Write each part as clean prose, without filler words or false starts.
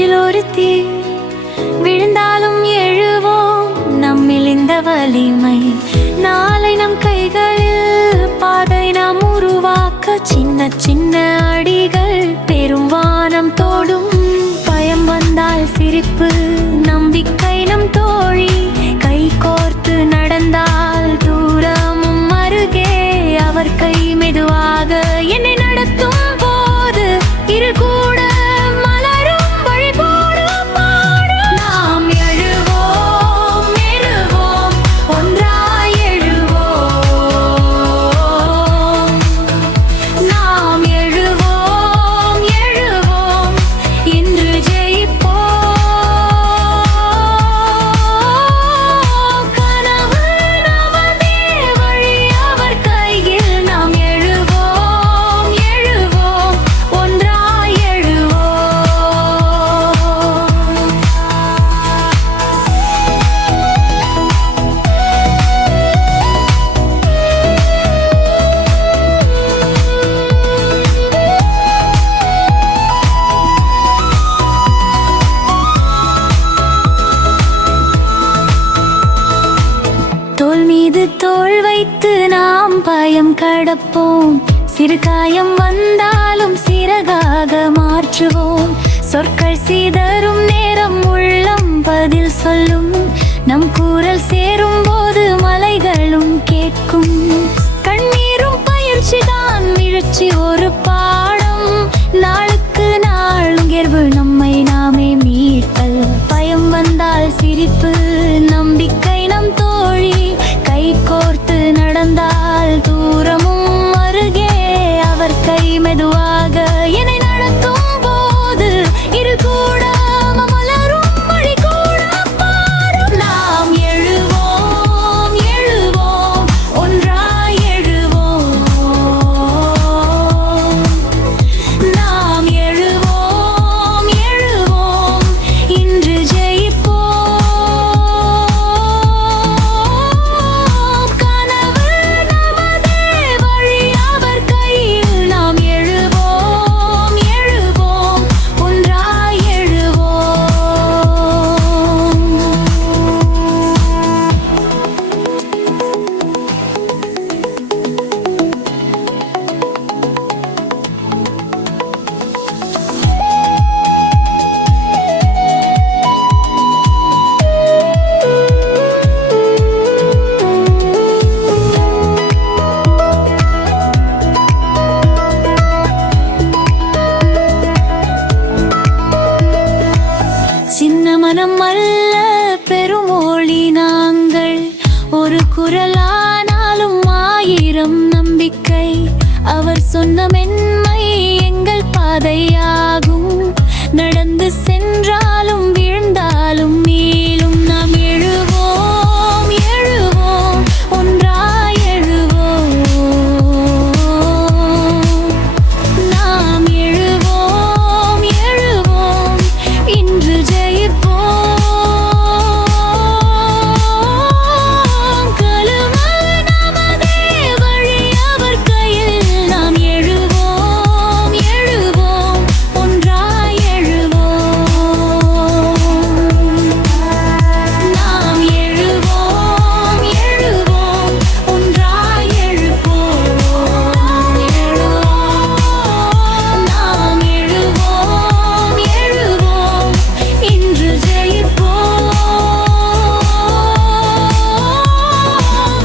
நெஞ்சில் ஒரு தீ. விழுந்தாலும் எழுவோம், நம்மில் இந்த வலிமை. நாளை நம் கைகளில் பாதை நாம் உருவாக்க. சின்ன சின்ன அடிகள் பெரும் வானம் தோடும். பயம் வந்தால் சிரிப்பு, நம்பிக்கை நம் தோழி. கை கோர்த்து நடந்தால் தூரமும் அருகே. அவர் கை மெதுவாக என்னை நடத்தும் போது இருள் கூட மலரும் வழி போடும் பாடும். நாம் எழுவோம், எழுவோம், ஒன்றாய் எழுவோம். நாம் எழுவோம், எழுவோம், இன்று ஜெயிப்போம். கனவு நமதே, வழி அவர் கையில். நாம் எழுவோம், எழுவோம், ஒன்றாய் எழுவோம். தோள் மீது தோள் வைத்து நாம் பயம் கடப்போம். சிறு காயம் வந்தாலும் சிறகாக மாற்றுவோம். சொற்கள் சிதறும் நேரம் உள்ளம் பதில் சொல்லும். நம் குரல் சேரும் போது மலைகளும் கேட்கும். கண்ணீரும் பயிற்சிதான், வீழ்ச்சி ஒரு பாடம். நாளுக்கு நாள் உயர்வு, நம்மை நாமே மீட்பல். பயம் வந்தால் சிரிப்பு, நம்பிக்கை நம் தோழி. கை கோர்த்து நடந்தால் தூரமும் அருகே. அவர் கை மெதுவாக என்னை நடத்தும் போது இருள் கூட மலரும் வழி கூட பாடும். நாம் எழுவோம், எழுவோம், ஒன்றாய் எழுவோம். நாம் எழுவோம், எழுவோம், இன்று ஜெயிப்போம். கனவு நமதே, வழி அவர் கையில். நாம் எழுவோம், எழுவோம், ஒன்றாய் எழுவோம். சின்ன மனம் அல்ல பெருமொழி நாங்கள். ஒரு குரலானாலும் ஆயிரம் நம்பிக்கை. அவர் சொன்ன மென்மை எங்கள் பாதையாகும். நடந்து சென்றாலும் விழுந்தாலும் மீளும். நாம் எழுவோம், எழுவோம், ஒன்றாய் எழுவோம். நாம் எழுவோம், எழுவோம், இன்று ஜெயிப்போம். கனவு நமதே, வழி அவர் கையில். நாம் எழுவோம், எழுவோம், ஒன்றாய் எழுவோம். நாம் எழுவோம், எழுவோம், ஒன்றாய் எழுவோம். நாம் எழுவோம், எழுவோம், இன்று ஜெயிப்போம்.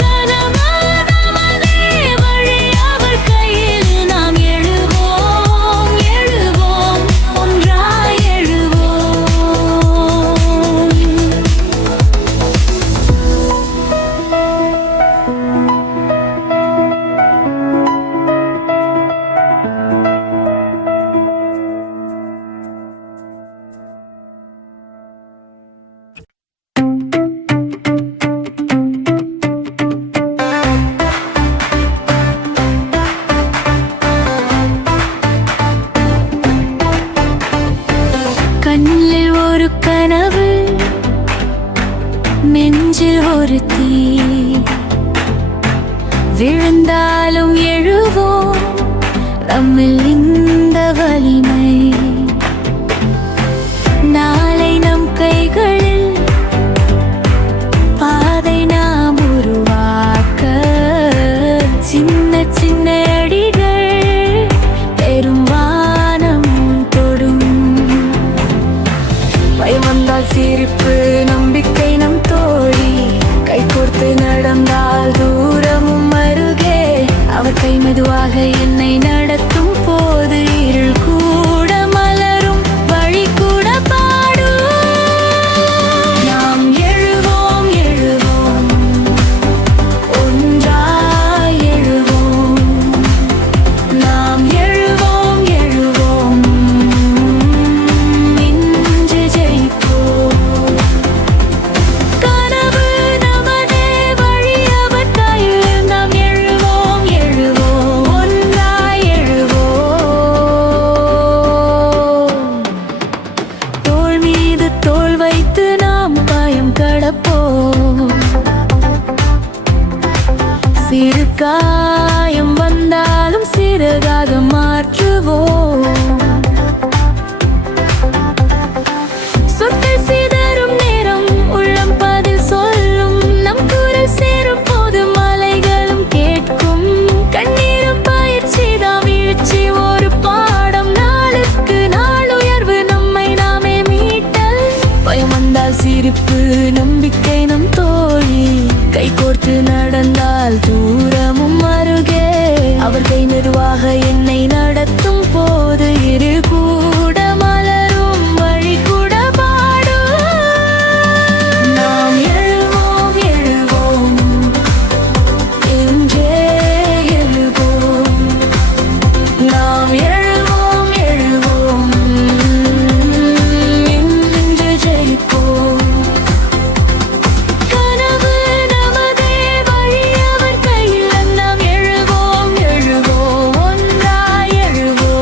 கனவு நமதே, வழி அவர் கையில். நாம் எழுவோம், எழுவோம், ஒன்றாய் எழுவோம். கண்ணில் ஒரு கனவு, நெஞ்சில் ஒரு தீ. விழுந்தாலும் எழுவோம், நம்மில் இந்த வலிமை. மெதுவாக என்னை நடத்தும் போது இருள் கூட மலரும் வழி கூட பாடும். நாம் எழுவோம் எழுவோம் ஒன்றாய் எழுவோம். நாம் எழுவோம் எழுவோம் இன்று ஜெயிப்போம். கனவு நமதே வழி அவர் கையில். நாம் எழுவோம் எழுவோம் ஒன்றாய் எழுவோம். தோள் மீது தோள் வைத்து நாம் பயம் கடப்போம். சிறு காயம் வந்தாலும் சிறகாக மாற்றுவோம். சொற்கள் சிதறும் நேரம் உள்ளம் பதில் சொல்லும். நம் குரல் சேரும் போது மலைகளும் கேட்கும். கண்ணீரும் பயிற்சிதான் வீழ்ச்சி ஒரு பாடம். நாளுக்கு நாள் உயர்வு நம்மை நாமே மீட்டல். பயம் வந்தால் சிரிப்பு நம்பிக்கை நம் தோழி. கை கோர்த்து நடந்தால் தூரமும் அருகே. அவர் கை மெதுவாக என்னை நடத்தும் போது இரு கூட மலரும் வழி கூட பாடும். நாம் எழுவோம் எழுவோம் என்றே எழுவோம். நாம் எழுவோம் எழுவோம் இன்று ஜெயிப்போம். கனவு நமதே வழி அவர் கையில். நாம் எழுவோம் எழுவோம் ஒன்றாய் எழுவோம்.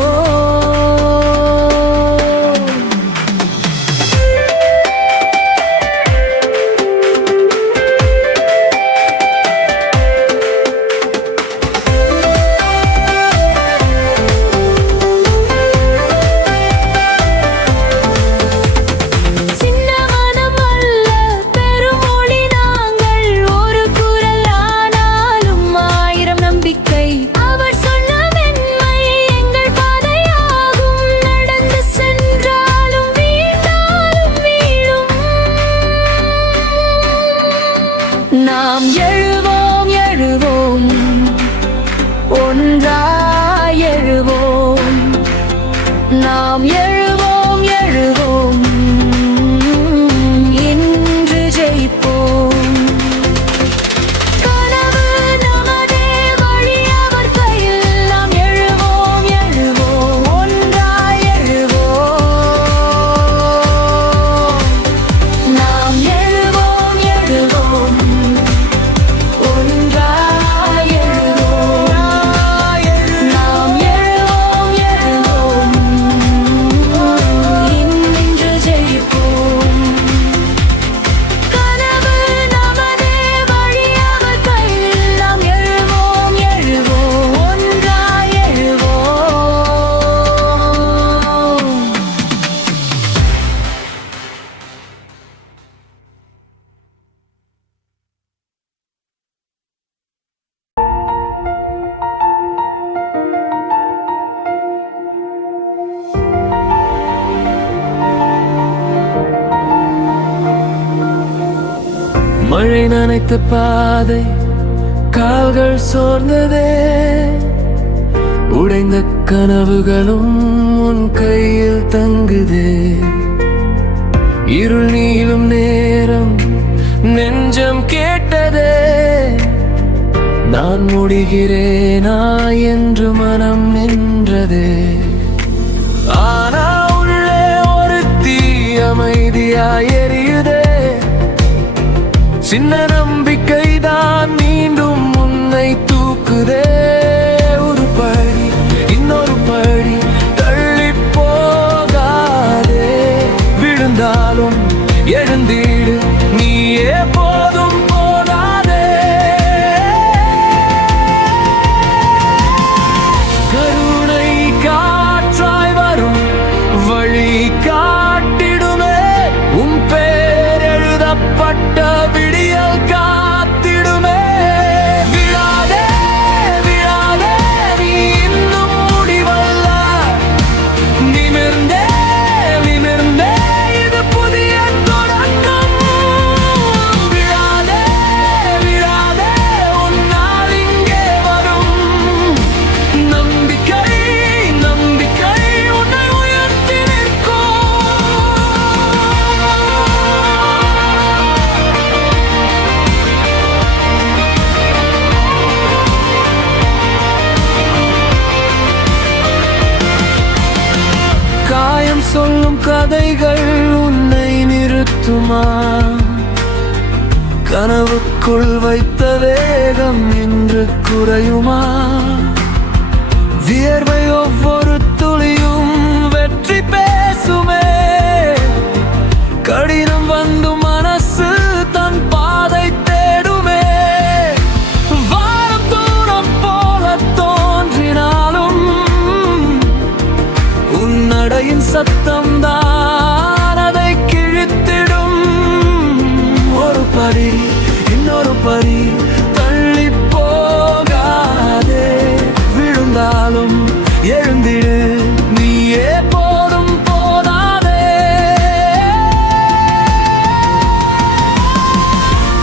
சின்ன மனம் அல்ல பெருமொழி நாங்கள். ஒரு குரல் ஆனாலும் ஆயிரம் நம்பிக்கை. அவர் சொன்ன மென்மை எங்கள் பாதையாகும். நடந்து சென்றாலும் வீழ்ந்தாலும் வீழும். நாம் எழுவோம் எழுவோம் ஒன்றாய் எழுவோம். நாம் எழுவோம் எழுவோம் இன்று ஜெயிப்போம். கனவு நமதே வழி அவர் கையில். நாம் எழுவோம் எழுவோம் ஒன்றாய் எழுவோம். நாம் எழுவோம் எழுவோம் ஒன்றாய் எழுவோம். நாம் எழுவோம் எழுவோம் இன்று ஜெயிப்போம். கனவு நமதே வழி அவர் கையில். நாம் எழுவோம் எழுவோம் ஒன்றாய் எழுவோம். மழை நனைத்த பாதை கால்கள் சோர்ந்ததே. உடைந்த கனவுகளும் உன் கையில் தங்குதே. இருள் நீளும் நேரம் நெஞ்சம் கேட்டதே. நான் முடிகிறேனா என்று மனம் நின்றதே. ஆனா உள்ளே ஒரு தீ அமைதியாய் எரியுதே. சின்ன நம்பிக்கைதான் மீண்டும் உன்னை தூக்குதே. ஒரு படி இன்னொரு படி தள்ளி போகாதே. விழுந்தாலும் எழுந்திடு நீயே போதும் போதாதே. கருணை காற்றாய் வரும் வழி காட்டிடுமே. உன் பேர் எழுதப்பட்ட விடியல் சொல்லும் கதைகள் உன்னை நிறுத்துமா? கனவுக்குள் வைத்த வேகம் இன்று குறையுமா? வியர்வை ஒவ்வொரு துளியும் வெற்றி பேசுமே. கடினம் வந்து மனசு தன் பாதை தேடுமே. வானம் தூரம் போல தோன்றினாலும் உன்னடையின் சத்தம் தான் அதை கிழித்திடும். ஒரு படி இன்னொரு படி தள்ளி போகாதே. விழுந்தாலும் எழுந்திடு, நீயே போடும் போதாதே.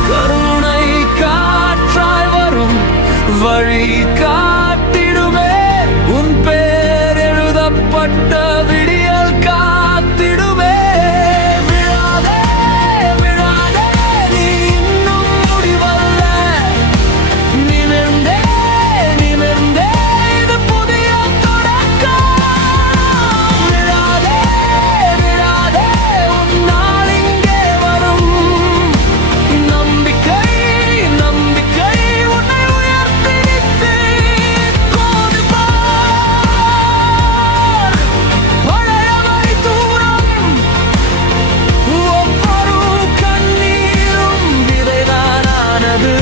கருணை காற்றாய் வரும் வழி காட்டிடுமே. உன் பேர் எழுதப்பட்ட விடியல் காத்திடுமே. விழாதே விழாதே, நீ இன்னும் முடிவல்ல. நிமிர்ந்தே நிமிர்ந்தே, இது புதிய தொடக்கம். விழாதே விழாதே, உன்னால் இங்கே வரும். நம்பிக்கை நம்பிக்கை உன்னை உயர்த்தி நிறுத்தி கோது பார். பழையவை தூரம், ஒவ்வொரு கண்ணீரும் விதைதானானது.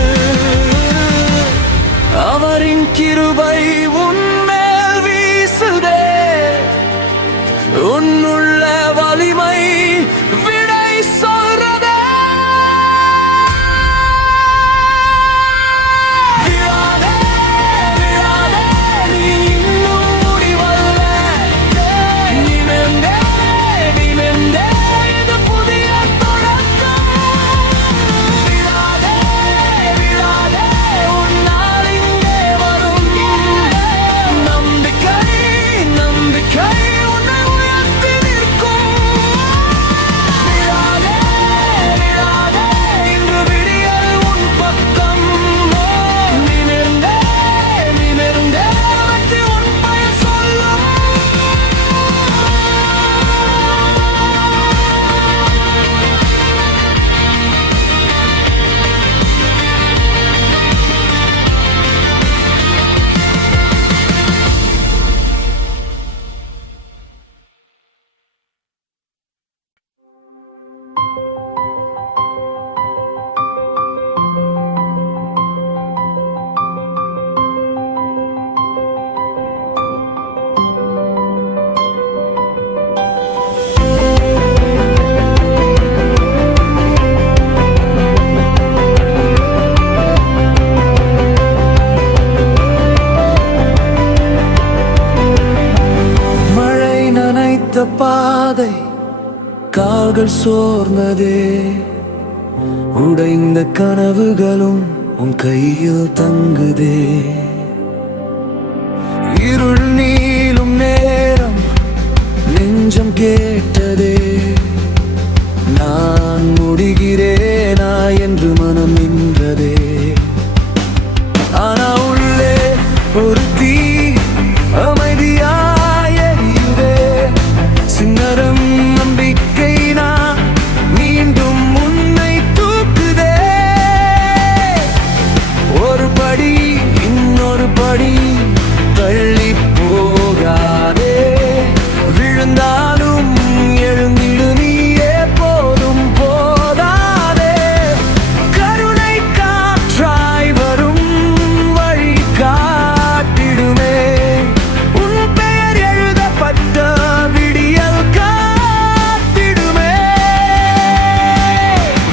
அவரின் கிருபை உன்மேல் வீசுதே. உன்னுள்ள வலிமை விடை சொல்றதே. விழாதே விழாதே, நீ இன்னும் முடிவல்ல. நிமிர்ந்தே நிமிர்ந்தே, இது புதிய தொடக்கம். விழாதே விழாதே, உன்னால் இங்கே வரும். நம்பிக்கை நம்பிக்கை உன்னை உயர்த்தி நிற்கும். விழாதே விழாதே, இன்று விடியல் உன் பக்கம். நிமிர்ந்தே நிமிர்ந்தே, வெற்றி உன் பெயர் சொல்லும். மழை நனைத்த பாதை, கால்கள் சோர்ந்ததே. உடைந்த கனவுகளும் உன் கையில் தங்குதே. இருள் நீளும் நேரம் நெஞ்சம் கேட்டதே. நான் முடிகிறேனா என்று மனம் நின்றதே. ஆனா உள்ளே ஒரு தீ அமைதியாய் எரியுதே. சின்னரம் நம்பிக்கை நான் மீண்டும் உன்னை தூக்குதே. ஒரு படி இன்னொரு படி தள்ளி போகாதே. விழுந்தாலும் எழுந்திடு, நீயே போதும் போதாதே. கருணை காற்றாய் வரும் வழி காட்டிடுமே. உன் பெயர் எழுதப்பட்ட விடியல் காத்திடுமே.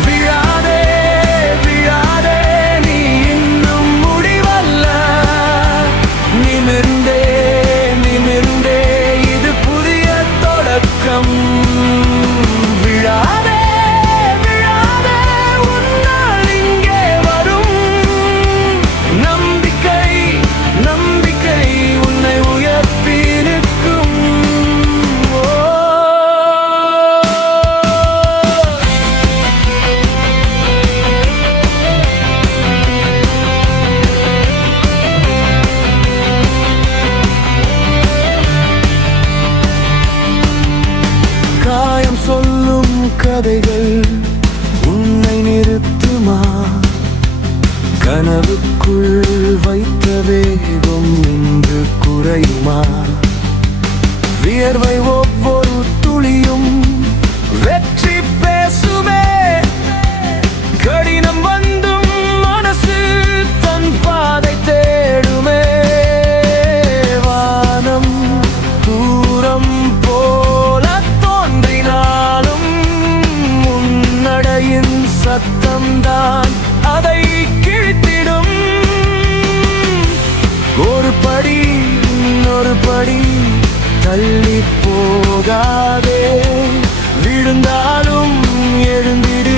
விழாதே விழாதே, நீ இன்னும் முடிவல்ல. நிமிர்ந்தே நிமிர்ந்தே, இது புதிய தொடக்கம். விழாதே விழாதே, உன்னால் இங்கே வரும். நம்பிக்கை நம்பிக்கை உன்னை உயர்த்தி நிற்கும். ஓ கதைகள் உன்னை நிறுத்துமா? கனவுக்குள் வைத்த வேகம் இன்று குறையுமா? வியர்வை ஒவ்வொரு துளியும் வெற்றி பேசுமே. கடினம் வந்தும் மனசு தன் பாதை தேடுமே. வானம் தூரம் போல தோன்றினாலும் முன்னடையின் சத்தம்தான் அதை கிழித்திடும். ஒரு படி இன்னொரு படி தள்ளி போகாதே. விழுந்தாலும் எழுந்திடு